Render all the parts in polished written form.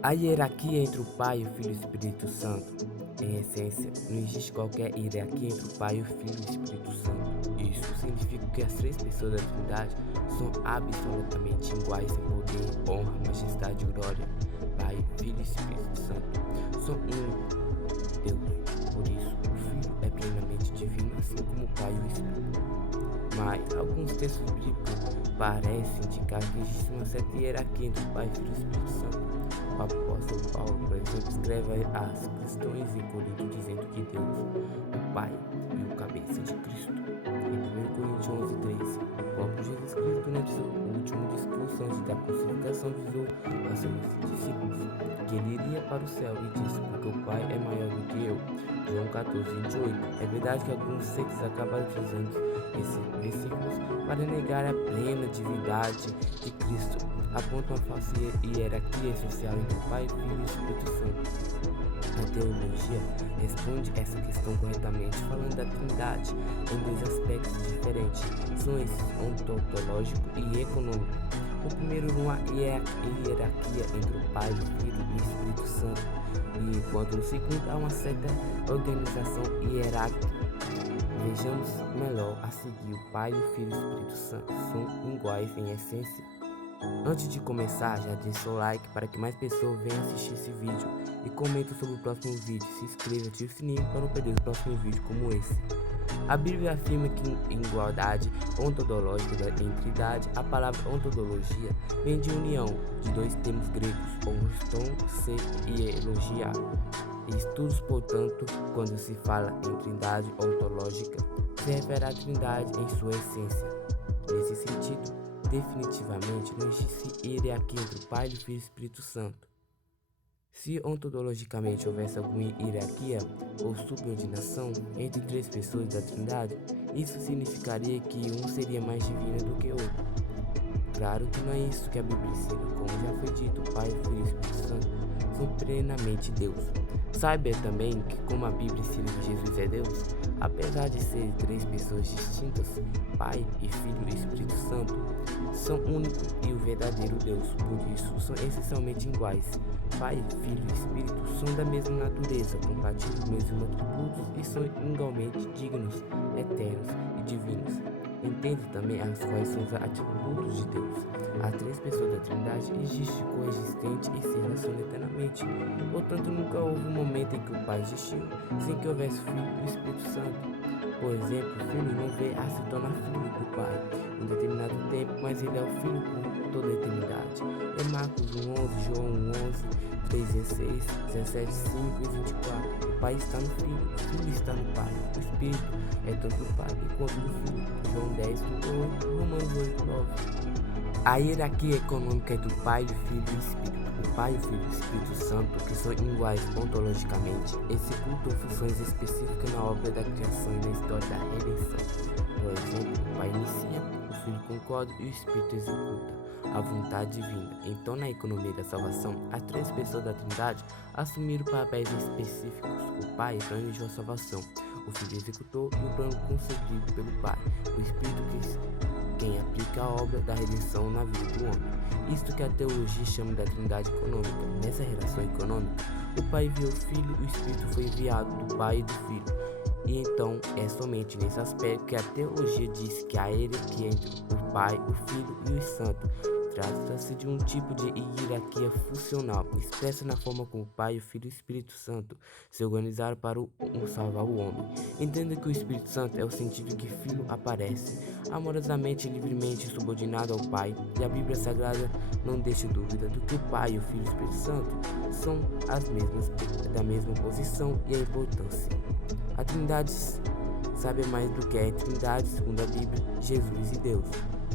A hierarquia entre o Pai, o Filho e o Espírito Santo. Em essência, não existe qualquer hierarquia entre o Pai, o Filho e o Espírito Santo. Isso significa que as três pessoas da Trindade são absolutamente iguais em poder, honra, majestade e glória. Pai, Filho e Espírito Santo são um Deus. Por isso, o Filho é plenamente divino, assim como o Pai e o Espírito. Mas alguns textos bíblicos parecem indicar que existe uma certa hierarquia entre o Pai, Filho e o Espírito Santo. O apóstolo Paulo, por exemplo, escreve às cristãos em Corinto dizendo que Deus, o Pai e o cabeça de Cristo. Em 1 Coríntios 11:13, o próprio Jesus Cristo, durante seu último discurso antes da crucificação, avisou aos seus discípulos que ele iria para o céu e disse: porque o Pai é maior do que eu. João 14:28. É verdade que alguns sectos acabam utilizando esses versículos para negar a plena divindade de Cristo, apontam a falsa hierarquia essencial entre o Pai, o Filho e o Espírito Santo. A teologia responde essa questão corretamente, falando da Trindade em dois aspectos diferentes. São esses ontológico e econômico. O primeiro, uma hierarquia entre o Pai, o Filho e o Espírito Santo, e enquanto no segundo há uma certa organização hierárquica. Vejamos melhor a seguir. O Pai, o Filho e o Espírito Santo são iguais em essência. Antes de começar, já deixe seu like para que mais pessoas venham assistir esse vídeo e comentem sobre o próximo vídeo. Se inscreva e ative o sininho para não perder o próximo vídeo como esse. A Bíblia afirma que em igualdade ontológica em Trindade, a palavra ontologia vem de união de dois termos gregos, oston, ser e elogiar. Estudos, portanto, quando se fala em Trindade ontológica, se refere à Trindade em sua essência. Nesse sentido, definitivamente não existe hierarquia entre o Pai, o Filho e o Espírito Santo. Se ontologicamente houvesse alguma hierarquia ou subordinação entre três pessoas da Trindade, isso significaria que um seria mais divino do que o outro. Claro que não é isso que a Bíblia ensina. Como já foi dito, o Pai, o Filho e o Espírito Santo são plenamente Deus. Saiba também que, como a Bíblia ensina que Jesus é Deus, apesar de serem três pessoas distintas, Pai e Filho e Espírito Santo são único e o verdadeiro Deus, por isso são essencialmente iguais. Pai, Filho e Espírito são da mesma natureza, compartilham os mesmos atributos e são igualmente dignos, eternos e divinos. Entende também quais são os atributos de Deus. As três pessoas da Trindade existem coexistentes e se relacionam eternamente. Portanto, nunca houve um momento em que o Pai existiu sem que houvesse Filho e Espírito Santo. Por exemplo, o Filho não veio a se tornar filho do Pai em determinado tempo, mas ele é o Filho por toda a eternidade. Em Marcos 1:11, João 1:11, 3:16, 17:5 e 24. O Pai está no Filho, o Filho está no Pai. O Espírito é tanto do Pai quanto do Filho. João 10:38, Romanos 8:9. A hierarquia econômica entre o Pai, o Filho e o Espírito. O Pai, o Filho e o Espírito Santo, que são iguais ontologicamente, executam funções específicas na obra da criação e na história da redenção. Por exemplo, o Pai inicia, o Filho concorda e o Espírito executa a vontade divina. Então, na economia da salvação, as três pessoas da Trindade assumiram papéis específicos. O Pai planejou a salvação, o Filho executou e o plano concedido pelo Pai. O Espírito quem aplica a obra da redenção na vida do homem. Isto que a teologia chama da Trindade econômica. Nessa relação econômica, o Pai enviou o Filho e o Espírito foi enviado do Pai e do Filho. E então é somente nesse aspecto que a teologia diz que a hierarquia entre o Pai, o Filho e o Santo trata-se de um tipo de hierarquia funcional, expressa na forma como o Pai, o Filho e o Espírito Santo se organizaram para salvar o homem. Entenda que o Espírito Santo é o sentido que Filho aparece, amorosamente e livremente subordinado ao Pai, e a Bíblia Sagrada não deixa dúvida do que o Pai, o Filho e o Espírito Santo são da mesma posição e a importância. A Trindade sabe mais do que é a Trindade, segundo a Bíblia, Jesus e Deus.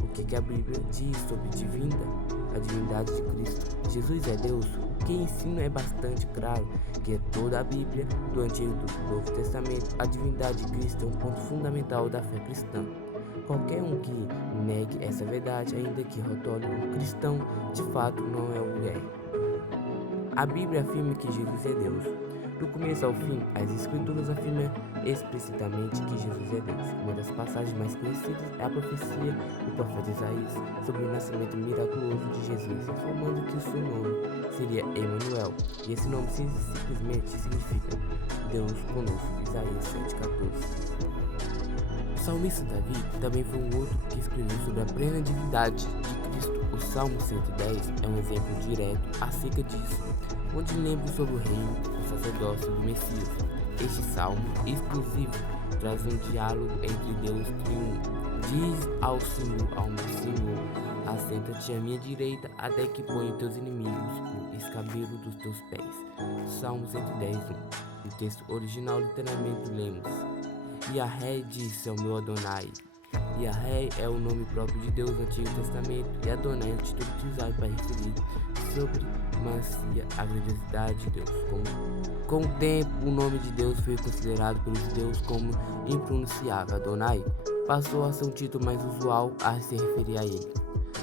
O que a Bíblia diz sobre a divindade de Cristo? Jesus é Deus. O que ensina é bastante claro, que é toda a Bíblia, do Antigo e do Novo Testamento, a divindade de Cristo é um ponto fundamental da fé cristã. Qualquer um que negue essa verdade, ainda que rotule um cristão, de fato não é o é. A Bíblia afirma que Jesus é Deus. Do começo ao fim, as Escrituras afirmam explicitamente que Jesus é Deus. Uma das passagens mais conhecidas é a profecia do profeta Isaías sobre o nascimento miraculoso de Jesus, informando que o seu nome seria Emanuel, e esse nome simplesmente significa Deus conosco. Isaías 7,14. O salmista Davi também foi um outro que escreveu sobre a plena divindade de Cristo. O Salmo 110 é um exemplo direto acerca disso, onde lembra sobre o reino, o sacerdócio do Messias. Este salmo exclusivo traz um diálogo entre Deus triunfo. Diz ao Senhor, ao meu Senhor, assenta-te à minha direita, até que ponha teus inimigos por escabelo dos teus pés. Salmo 110, 1. No texto original, literalmente lemos: Yahvé disse ao meu Adonai. Yahvé é o nome próprio de Deus no Antigo Testamento, e Adonai é o título utilizado para referir sobre a grandiosidade de Deus. Com o tempo, o nome de Deus foi considerado pelos judeus como impronunciável. Adonai passou a ser um título mais usual a se referir a ele.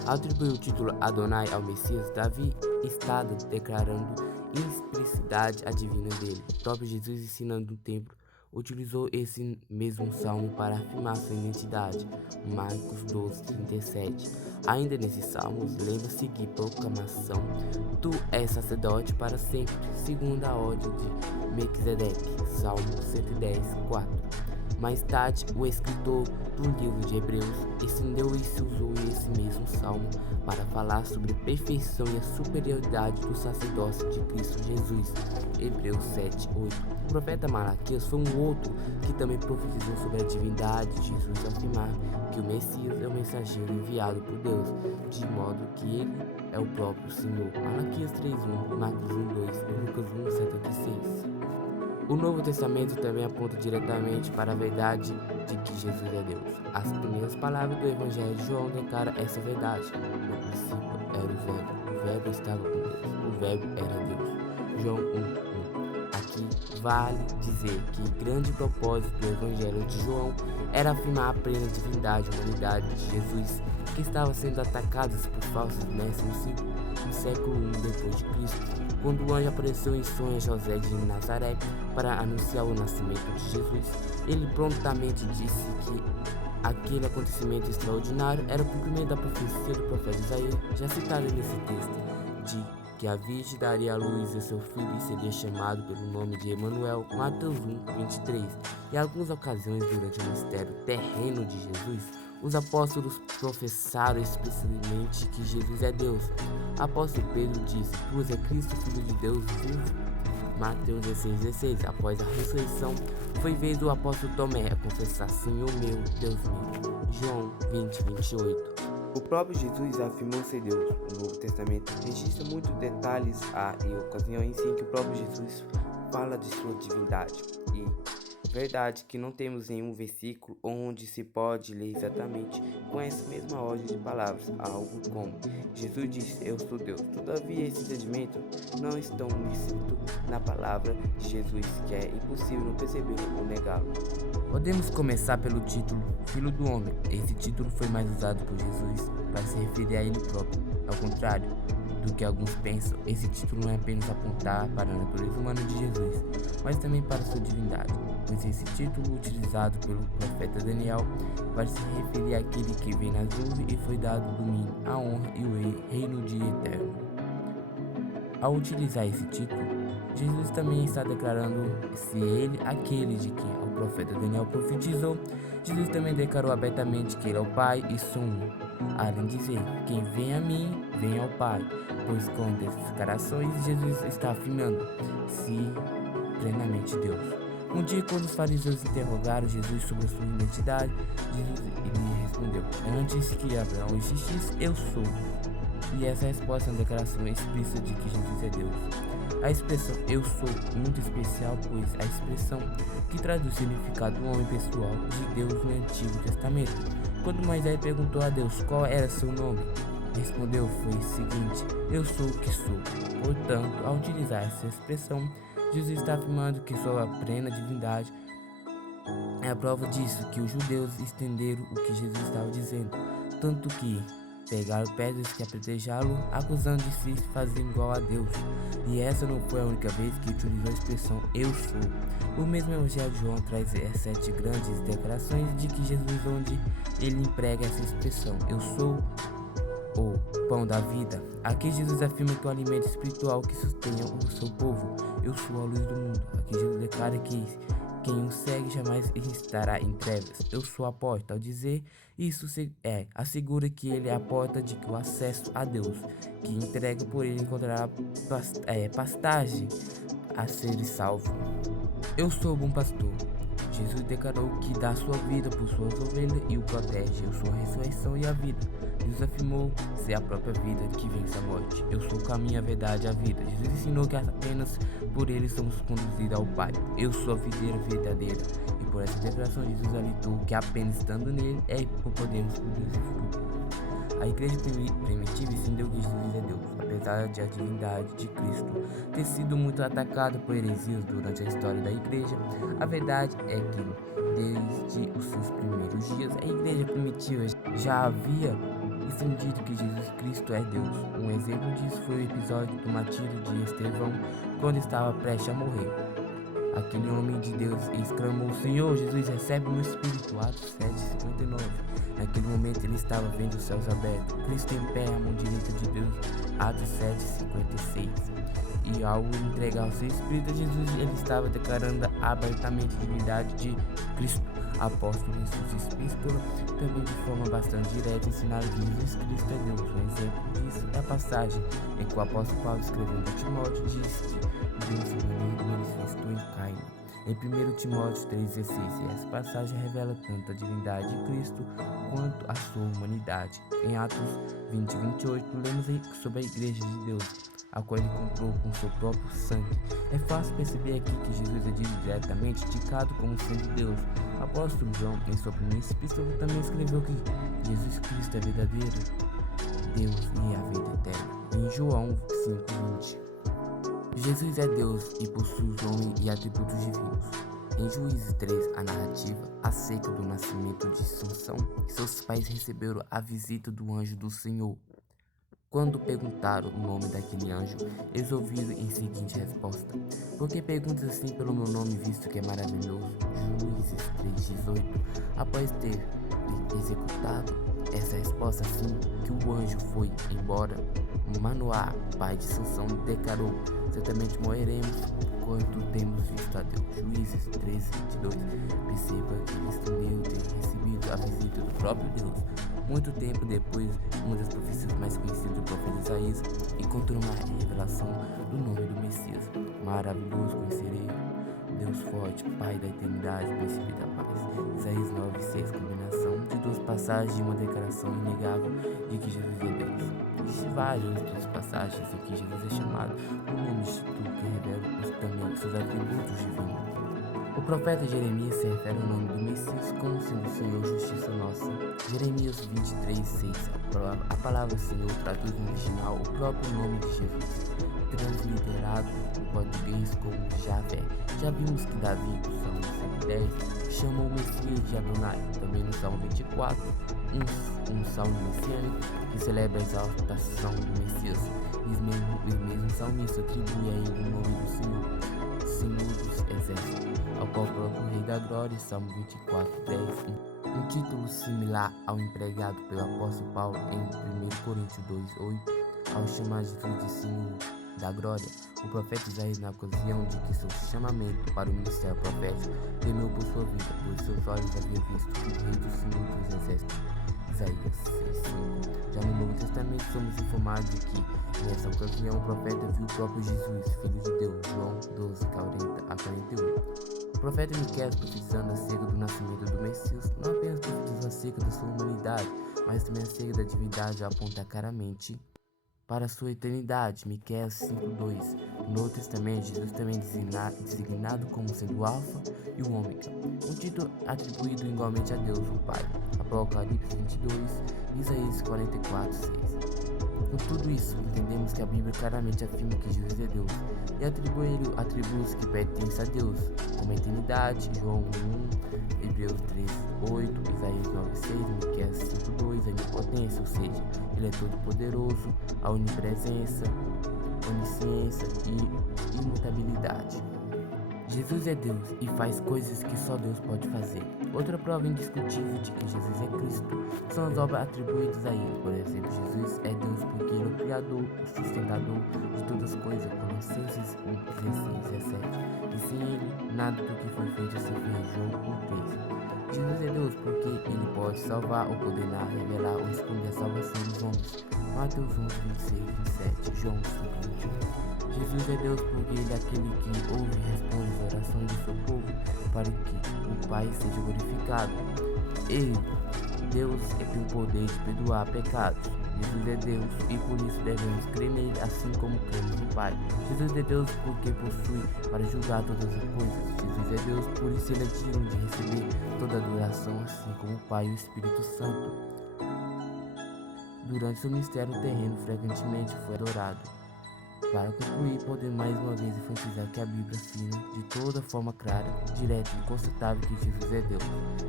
Ao atribuir o título Adonai ao Messias, Davi está declarando explicidade a divina dele. O próprio Jesus, ensinando no templo, utilizou esse mesmo salmo para afirmar sua identidade. Marcos 12:37. Ainda nesses salmos, lembra seguir proclamação: Tu és sacerdote para sempre, segundo a ordem de Melquisedeque. Salmo 110:4. Mais tarde, o escritor do livro de Hebreus estendeu e usou esse mesmo salmo para falar sobre a perfeição e a superioridade do sacerdócio de Cristo Jesus. Hebreus 7:8. O profeta Malaquias foi um outro que também profetizou sobre a divindade de Jesus, ao afirmar que o Messias é o mensageiro enviado por Deus, de modo que ele é o próprio Senhor. Malaquias 3:1, Marcos 1:2 e Lucas 1:76. O Novo Testamento também aponta diretamente para a verdade de que Jesus é Deus. As primeiras palavras do Evangelho de João declaram essa verdade. No princípio era o Verbo estava com Deus, o Verbo era Deus. João 1:1. Aqui vale dizer que o grande propósito do Evangelho de João era afirmar a plena divindade e humanidade de Jesus, que estava sendo atacadas por falsos mestres no século I depois de Cristo. Quando o anjo apareceu em sonho a José de Nazaré para anunciar o nascimento de Jesus, ele prontamente disse que aquele acontecimento extraordinário era o cumprimento da profecia do profeta Isaías, já citada nesse texto, de que a virgem daria à luz a seu filho e seria chamado pelo nome de Emanuel, Mateus 1:23. Em algumas ocasiões durante o mistério terreno de Jesus, os apóstolos professaram explicitamente que Jesus é Deus. Apóstolo Pedro disse: Tu és Cristo, Filho de Deus vivo. Mateus 16:16. Após a ressurreição, foi vez do apóstolo Tomé a confessar: Senhor meu, Deus meu. João 20:28. O próprio Jesus afirmou ser Deus. O Novo Testamento registra muitos detalhes e ocasiões em que o próprio Jesus fala de sua divindade. E verdade que não temos nenhum versículo onde se pode ler exatamente com essa mesma ordem de palavras, algo como: Jesus disse, eu sou Deus. Todavia, esse entendimento não estão lícito na palavra de Jesus, que é impossível não percebê-lo ou negá-lo. Podemos começar pelo título Filho do Homem. Esse título foi mais usado por Jesus para se referir a ele próprio. Ao contrário do que alguns pensam, esse título não é apenas apontar para a natureza humana de Jesus, mas também para sua divindade, pois esse título, utilizado pelo profeta Daniel, vai se referir àquele que vem nas nuvens e foi dado o domínio, a honra e o reino de eterno. Ao utilizar esse título, Jesus também está declarando se ele, aquele de quem o profeta Daniel profetizou. Jesus também declarou abertamente que ele é o Pai e são um. Além de dizer, quem vem a mim, vem ao Pai, pois com essas declarações Jesus está afirmando-se plenamente Deus. Um dia, quando os fariseus interrogaram Jesus sobre a sua identidade, Jesus lhe respondeu: antes que Abraão existisse, eu sou. E essa resposta é uma declaração explícita de que Jesus é Deus. A expressão eu sou muito especial, pois a expressão que traduz o significado do homem pessoal de Deus no Antigo Testamento. Quando Moisés perguntou a Deus qual era seu nome, respondeu foi o seguinte: eu sou o que sou. Portanto, ao utilizar essa expressão, Jesus está afirmando que sua plena divindade é a prova disso, que os judeus entenderam o que Jesus estava dizendo, tanto que pegaram pedras que apedrejá-lo, acusando de se fazer igual a Deus. E essa não foi a única vez que utilizou a expressão "eu sou". O mesmo Evangelho de João traz 7 grandes declarações de que Jesus, onde ele emprega essa expressão "eu sou o pão da vida". Aqui Jesus afirma que o alimento espiritual que sustenha o seu povo. Eu sou a luz do mundo. Aqui Jesus declara que quem o segue jamais estará em trevas. Eu sou a porta. Ao dizer isso, assegura que ele é a porta de que o acesso a Deus, que entrega por ele encontrará pastagem a ser salvo. Eu sou o bom pastor. Jesus declarou que dá sua vida por suas ovelhas e o protege. Eu sou a ressurreição e a vida. Jesus afirmou ser a própria vida que vence a morte. Eu sou o caminho, a verdade e a vida. Jesus ensinou que apenas por ele somos conduzidos ao Pai. Eu sou a videira verdadeira. E por essa declaração Jesus alertou que apenas estando nele é que podemos produzir fruto. A igreja primitiva entendeu que Jesus é Deus, apesar de a divindade de Cristo ter sido muito atacada por heresias durante a história da igreja. A verdade é que, desde os seus primeiros dias, a igreja primitiva já havia entendido que Jesus Cristo é Deus. Um exemplo disso foi o episódio do martírio de Estevão, quando estava prestes a morrer. Aquele homem de Deus exclamou: "Senhor Jesus, recebe o meu espírito". Atos 7:59. Naquele momento ele estava vendo os céus abertos, Cristo em pé à mão direita de Deus. Atos 7:56. E ao entregar o seu espírito a Jesus, ele estava declarando abertamente a divindade de Cristo. Apóstolo em suas epístolas, também de forma bastante direta, ensinaram que Jesus Cristo é Deus. Um exemplo disso é a passagem em que o apóstolo Paulo escrevendo a Timóteo diz que Deus se manifestou em carne, em 1 Timóteo 3,16. E essa passagem revela tanto a divindade de Cristo quanto a sua humanidade. Em Atos 20:28, lemos sobre a igreja de Deus, a qual ele comprou com seu próprio sangue. É fácil perceber aqui que Jesus é diretamente indicado como sendo Deus. O apóstolo João, em sua primeira epístola, também escreveu que Jesus Cristo é verdadeiro Deus e a vida eterna. Em João 5:20. Jesus é Deus e possui os nomes e atributos divinos. Em Juízes 3, a narrativa acerca do nascimento de Sansão, seus pais receberam a visita do anjo do Senhor. Quando perguntaram o nome daquele anjo, eles ouviram em seguinte resposta: "Por que perguntas assim pelo meu nome, visto que é maravilhoso?" Juízes 3:18. Após ter executado essa resposta assim que o anjo foi embora, Manoá, pai de Sansão, declarou: "Certamente morreremos quando temos visto a Deus." Juízes 13:22. Perceba que eles temeu ter recebido a visita do próprio Deus. Muito tempo depois, uma das profecias mais conhecidas do profeta Isaías encontrou uma revelação do nome do Messias. Maravilhoso conhecerei Deus forte, Pai da eternidade, Príncipe da paz. Isaías 9:6. Combinação de duas passagens e uma declaração inegável de que Jesus é Deus. Existem várias outras passagens em que Jesus é chamado por nome instituto que revelam também seus atributos divinos. O profeta Jeremias se refere ao nome do Messias como sendo o Senhor Justiça Nossa. Jeremias 23:6. A palavra Senhor traduz no original o próprio nome de Jesus, transliterado em português como Javé. Já vimos que Davi, no Salmo 110, chamou o Messias de Adonai. Também no Salmo 24, um salmo messiânico que celebra a exaltação do Messias. O mesmo salmista atribui a ele o nome do Senhor dos Exércitos, ao qual o próprio Rei da Glória, Salmo 24:10. Um título similar ao empregado pelo apóstolo Paulo em 1 Coríntios 2:8, ao chamar Jesus de Senhor da Glória. O profeta Isaías, na ocasião de que seu chamamento para o ministério profético, temeu por sua vida, pois seus olhos haviam visto o Rei do Senhor dos Exércitos. Isaías 6:5. Já no Novo Testamento somos informados de que, nessa ocasião, o profeta viu o próprio Jesus, Filho de Deus, João 12:40-41. O profeta Miqueias, profetizando acerca do nascimento do Messias, não apenas profetizou acerca da sua humanidade, mas também acerca da divindade, aponta claramente para a sua eternidade. Miqueias 5:2. No Novo Testamento, Jesus também é designado como sendo o Alfa e o Ômega, um título atribuído igualmente a Deus, o Pai. Apocalipse 22, Isaías 44:6. Com tudo isso, entendemos que a Bíblia claramente afirma que Jesus é Deus, e atribui a ele atributos que pertencem a Deus, como a eternidade, João 1, Hebreus 3:8, Isaías 9:6, Miqueias 5:2, a onipotência, ou seja, ele é todo poderoso, a onipresença, onisciência e imutabilidade. Jesus é Deus e faz coisas que só Deus pode fazer. Outra prova indiscutível de que Jesus é Cristo são as obras atribuídas a ele. Por exemplo, Jesus é Deus porque ele é o Criador, o sustentador de todas as coisas, Colossenses 1:16-17. E sem ele, nada do que foi feito se fez, João 1:13. Jesus é Deus porque ele pode salvar ou condenar, revelar ou esconder a salvação dos homens, Mateus 1:26-27, João 5:21. Jesus é Deus porque ele é aquele que ouve e responde as orações do seu povo para que o Pai seja glorificado. Ele, Deus, tem o poder de perdoar pecados. Jesus é Deus e por isso devemos crer nele assim como cremos no Pai. Jesus é Deus porque possui para julgar todas as coisas. Jesus é Deus, por isso ele é digno de receber toda a adoração assim como o Pai e o Espírito Santo. Durante seu ministério terreno, frequentemente foi adorado. Para concluir, podemos mais uma vez enfatizar que a Bíblia afirma de toda forma clara, direta e constatável que Jesus é Deus.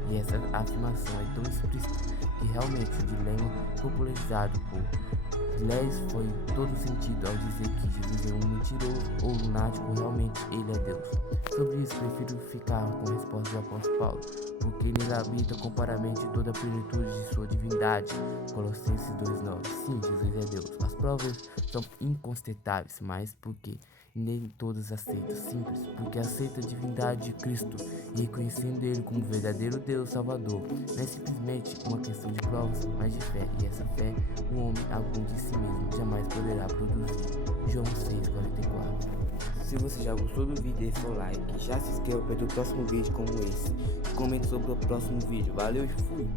E essa afirmação é tão explícita que realmente o dilema popularizado por Leis foi todo sentido ao dizer que Jesus é um mentiroso ou lunático, realmente ele é Deus. Sobre isso, prefiro ficar com a resposta do apóstolo Paulo, porque nele habita completamente toda a plenitude de sua divindade. Colossenses 2:9. Sim, Jesus é Deus. As provas são incontestáveis, mas porque nem todas aceitam. Simples, porque aceita a divindade de Cristo e reconhecendo ele como verdadeiro Deus Salvador. Não é simplesmente uma questão de provas, mas de fé. E essa fé, o homem, algum de si mesmo, jamais poderá produzir. João 6:44. Se você já gostou do vídeo, deixe seu like. Já se inscreva para o próximo vídeo como esse. Comente sobre o próximo vídeo. Valeu e fui!